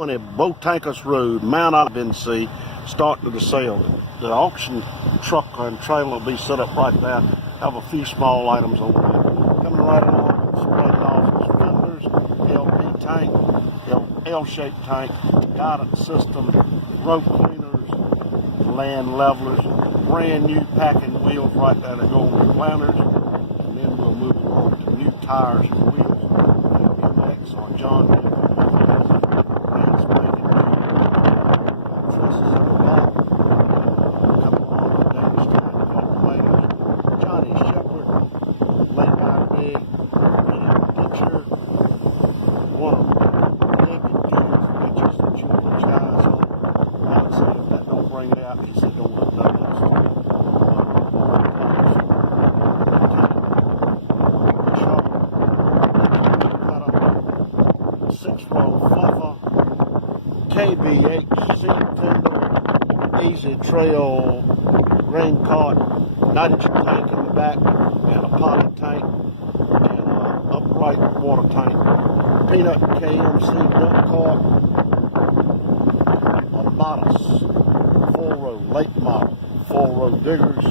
20 Botanicus Road, Mount Olive, NC, starting to sale. The auction truck and trailer will be set up right there. Have a few small items on there. Coming right along, spreading off fenders, LP tank, L-shaped tank, guidance system, rope cleaners, land levelers, brand new packing wheels right there to go on the planters, and then we'll move along to new tires and wheels. Next on John Deere. KBH, seat tender, easy trail, rain cart, nitrogen tank in the back, and a poly tank, and an upright water tank, peanut KMC dump cart, a Modus 4-row late model, 4-row diggers,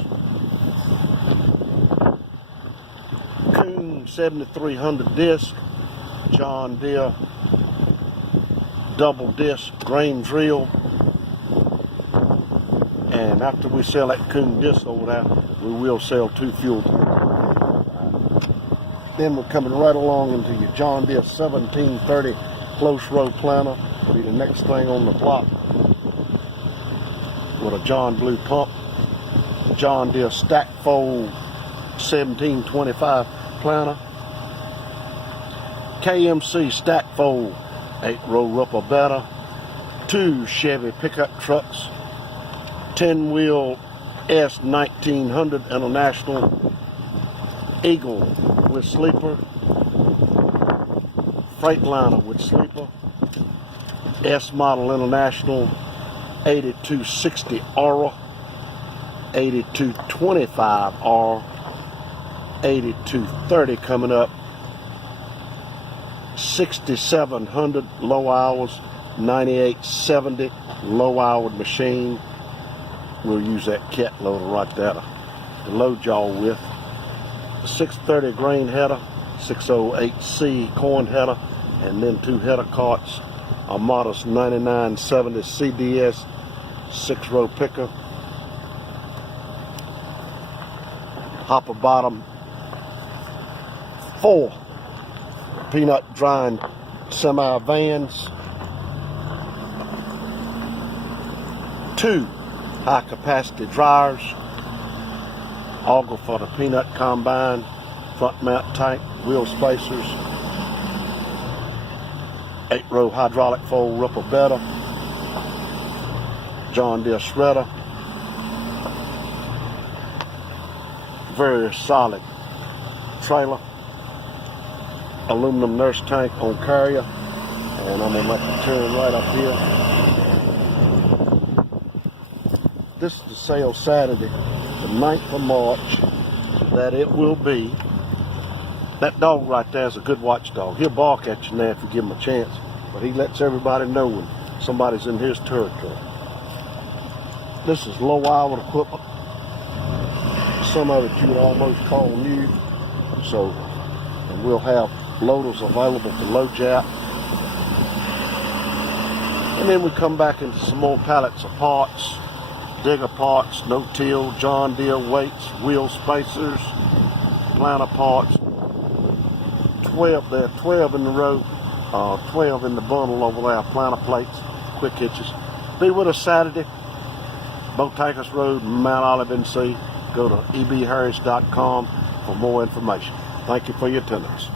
Kuhn 7300 disc, John Deere double disc grain drill, and after we sell that Kuhn disc over there, we will sell 2 fuel tanks. Then we're coming right along into your John Deere 1730 close row planter. Will be the next thing on the block with a John Blue pump, John Deere stack fold 1725 planter, KMC stack fold 8-row ripper better, 2 Chevy pickup trucks, 10-wheel S1900 International Eagle with sleeper, Freightliner with sleeper, S Model International 8260 Aura, 8225R, 8230 coming up, 6700 low hours, 9870 low hour machine. We'll use that cat loader right there to load y'all with. 630 grain header, 608C corn header, and then 2 header carts, a Modus 9970 CDS 6-row picker, hopper bottom 4 peanut drying semi vans, 2 high capacity dryers, auger for the peanut combine, front mount tank, wheel spacers, 8-row hydraulic fold ripper better, John Deere shredder, very solid trailer, aluminum nurse tank on carrier, and I'm going to let you turn right up here. This is the sale Saturday, the 9th of March, that it will be. That dog right there is a good watchdog. He'll bark at you now if you give him a chance, but he lets everybody know when somebody's in his territory. This is low hour equipment. Some of it you would almost call new, so and we'll have loaders available to load you out. And then we come back into some more pallets of parts, digger parts, no-till, John Deere weights, wheel spacers, planter parts. 12 there, 12 in the row, 12 in the bundle over there, planter plates, quick hitches. Be with us Saturday, Botanicus Road, Mount Olive, NC. Go to ebharris.com for more information. Thank you for your attendance.